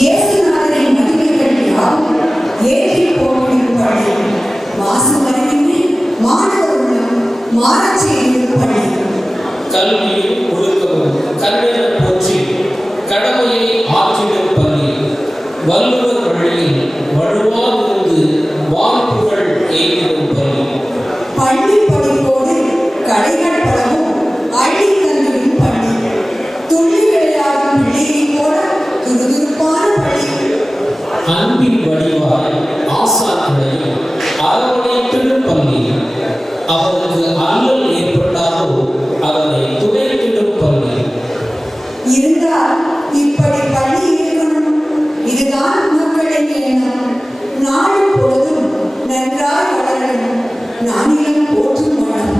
இயேசுநாதரின் மகிமைகள் யாவும் ஏற்றி போற்றும் பள்ளி, மாசு மருவின்றி மாணவர் உள்ளம் மாறச் செய்யும் பள்ளி. கல்வியும் ஒழுக்கமும் கல்வியை போற்றி கடமையை ஆற்றிடும் பள்ளி, வள்ளுவர் பள்ளியில் வலுவாதிருந்து வாழ்ப்புகள் எய்திடும் பள்ளி. பள்ளி படிப்போடு கடைகள் பலவும் அள்ளி தந்திடும் பள்ளி, துள்ளி விளையாடும் பிள்ளையை போல துருதுருப்பான பள்ளி. அன்பின் வடிவாய் ஆசான்களையும் அரவணைத்திடும் பள்ளி, அவருக்கு அல்லல் ஏற்பட்டாலோ அதனை துடைத்திடும் பள்ளி. இருந்தால் இப்படி பள்ளி இருக்கணும், இதுதான் மக்களின் எண்ணம். நாடு பொழுதும் நன்றாய் வளரணும், நானிலம் போற்றும் மனம்.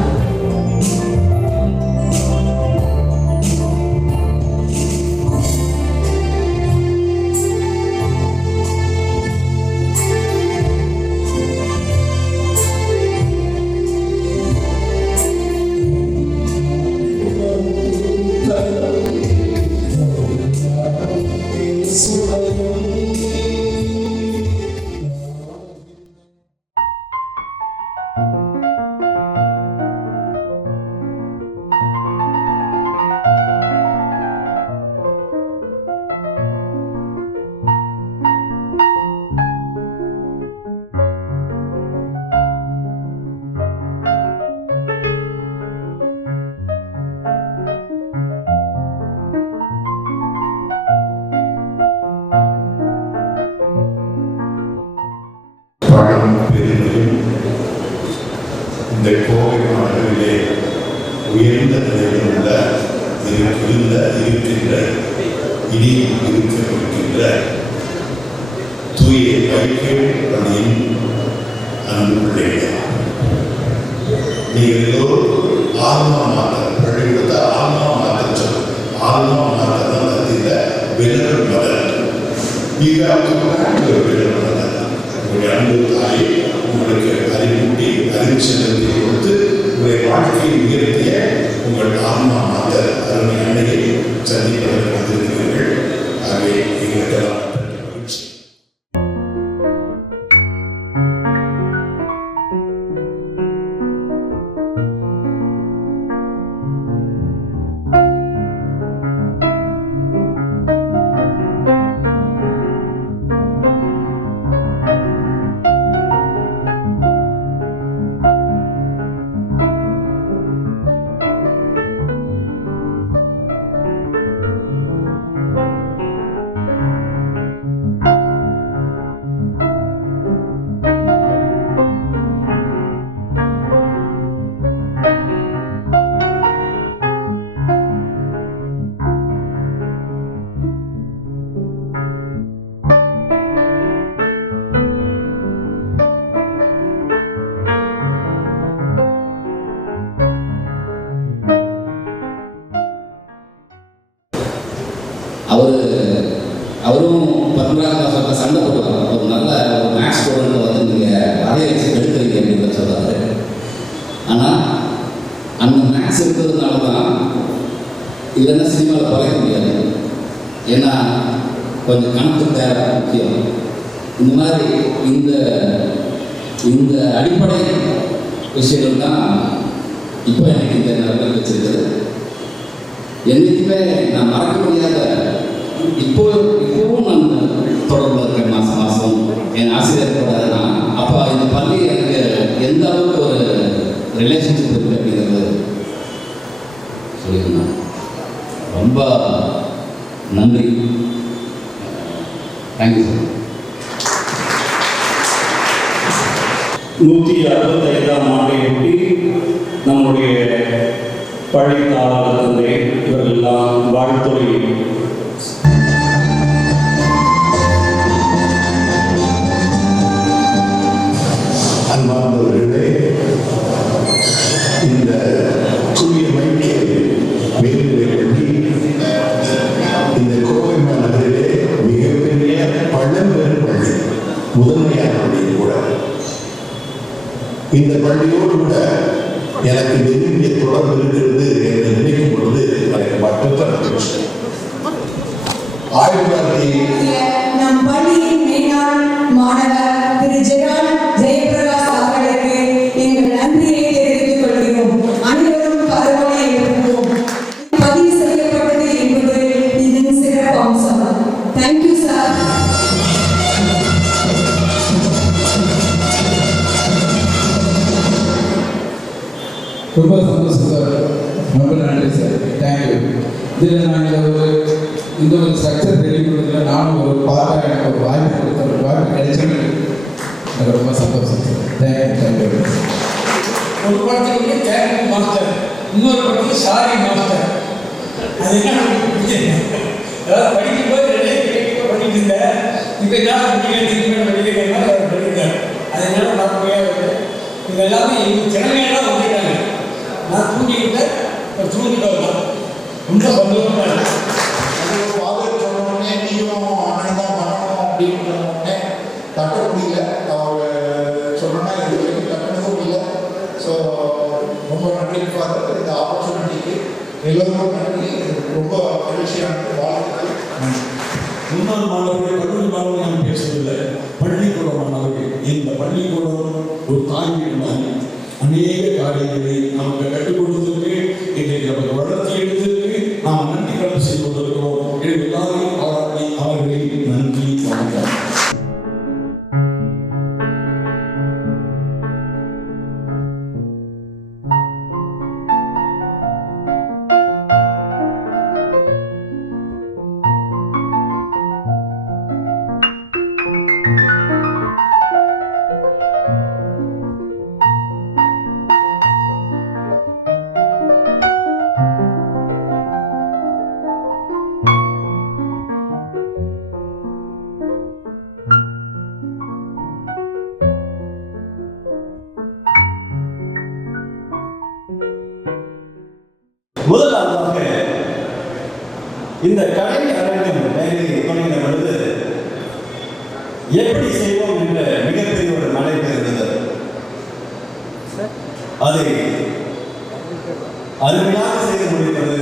இந்த கோவை மாநிலத்திலே உயர்ந்த நிலையில் உள்ள இருக்கின்ற இனியும் இருக்கின்ற தூய வைக்கல் பணியின் அன்பு பிள்ளைகள், நீங்கள் எல்லோரும் ஆன்மா மாற்றம் பள்ளிக்கூட ஆன்மா மாற்றம் ஆன்மா மாற்றம் இந்த விலகல் மலர் மிக விலகல் மலர். உங்களுடைய அன்பு தாயை உங்களுக்கு அறிவூட்டி அறிவுச்செல்வத்தை கொடுத்து உங்களுடைய வாழ்க்கையை உயர்த்திய உங்கள் ஆன்மா மாத அருமை அன்னையை சந்திப்பதற்கு வந்திருக்கிறீர்கள். ஆகவே எங்களுக்கெல்லாம் மகிழ்ச்சி. அவரும் 12ஆம் கிளாஸில் சண்டை போடுவார். ஒரு நல்ல ஒரு மேக்ஸ் ஸ்டூடெண்ட் வந்து நீங்கள் அதே எடுத்துறீங்க அப்படின்னு சொல்கிறாரு. ஆனால் அந்த மேக்ஸ் இருக்கிறதுனால தான் இல்லைன்னா சினிமாவில் பழக முடியாது. ஏன்னா கொஞ்சம் கணக்கு தேவை முக்கியம். இந்த மாதிரி இந்த அடிப்படை விஷயங்கள் தான் இப்போ எனக்கு இந்த நிலைமை வச்சிருக்கிறது. என்றைக்குமே நான் மறக்க முடியாத இப்போவும் நான் தொடர்பில் இருக்கேன். மாதம் என் ஆசிரியர் கூட நான் அப்போ இந்த பள்ளி எனக்கு எந்த அளவுக்கு ஒரு ரிலேஷன்ஷிப் இருக்குது அப்படிங்கிறது சொல்லியிருந்தேன். ரொம்ப நன்றி. Thank you sir. 165ஆம் ஆண்டையொட்டி நம்முடைய பள்ளி தாளர் தந்தை இவர்களெல்லாம் வாழ்த்துறை அன்பார்ந்தவர்களே, இந்த தூய மைக்கை மேல்நிலைப்பள்ளி இந்த கோவை மாநகரிலே மிகப்பெரிய பழம்பெரும் பள்ளி, முதன்மையான பள்ளி கூட. இந்த பள்ளியோடு கூட எனக்கு நெருங்கிய தொடர்பு இருக்கிறது என்று நினைக்கும் பொழுது எனக்கு மற்றற்ற மகிழ்ச்சி. 1900 நம் பள்ளியின் மேலாள் மாணவர் திரு ஜெயபிரகாஷ் அவர்களுக்கு எங்கள் நன்றியை தெரிவித்துக் கொள்கிறோம். அனைவரும் கருவறை எழுப்புவோம். பதிவு செய்யப்பட்டது என்பது இதன் சிறப்பு அம்சம். Thank you sir. ரொம்ப சந்தோஷம் சார். ரொம்ப நன்றி சார். தேங்க்யூ. இதில் நாங்கள் இந்த ஒரு ஸ்ட்ரக்சர் ரெடி பண்ணுறதுல நானும் ஒரு பார்ட்டாக எனக்கு ஒரு வாய்ப்பு கிடைச்சது. எனக்கு ரொம்ப சந்தோஷம் சார். தேங்க்யூ. ஒரு படத்துக்கு தேங்க்யூ மாஸ்டர், இன்னொரு படத்துக்கு சாரி மாஸ்டர். அது அதாவது படிக்கும்போது பண்ணிட்டு இருந்தேன். இப்போ ஏதாவது படிக்கிறேன் படிக்கிறேன். அதனால நான் போய் இது எல்லாமே எங்கள் திறமையெல்லாம் வந்துட்டாங்க. நான் தூண்டிக்கிட்டேன், தூண்டிட்டு வரலாம். ரொம்ப சந்தோஷமா இருக்கு. ஃபாதர் சொன்னோடனே நீயும் அண்ணன் தான் பண்ணணும் அப்படின்னு சொன்னோடனே கட்ட முடியல. அவர் சொன்னோன்னா இது வரைக்கும் கட்டணதும் இல்லை. ஸோ ரொம்ப நன்றி ஃபாதர். இந்த ஆப்பர்ச்சுனிட்டிக்கு எல்லோரும் நன்றி. ரொம்ப மகிழ்ச்சியான வாழ்த்துக்கள். முன்னாள் மாணவர்கள், கல்லூரி மாணவர்கள் நான் பேசுவதில்லை, பள்ளிக்கூட மாணவர்கள். இந்த பள்ளிக்கூடம் ஒரு தாய்மொழி மாதிரி அநேக காரியங்களை நமக்கு கற்றுக் கொடுத்ததற்கு, இன்றைக்கு நமக்கு வளர்ச்சி எடுத்ததற்கு நாம் நன்றி கடன் செய்து கொண்டிருக்கிறோம். எல்லாரையும் பாராட்டி அவர்களை நன்றி வணக்கம். முதலாவதாக இந்த கலை அரங்கம் தொடங்கின பொழுது எப்படி செய்வோம் என்ற மிகப்பெரிய ஒரு மலைப்பு இருந்தது. அதை அருமையாக செய்து முடிப்பது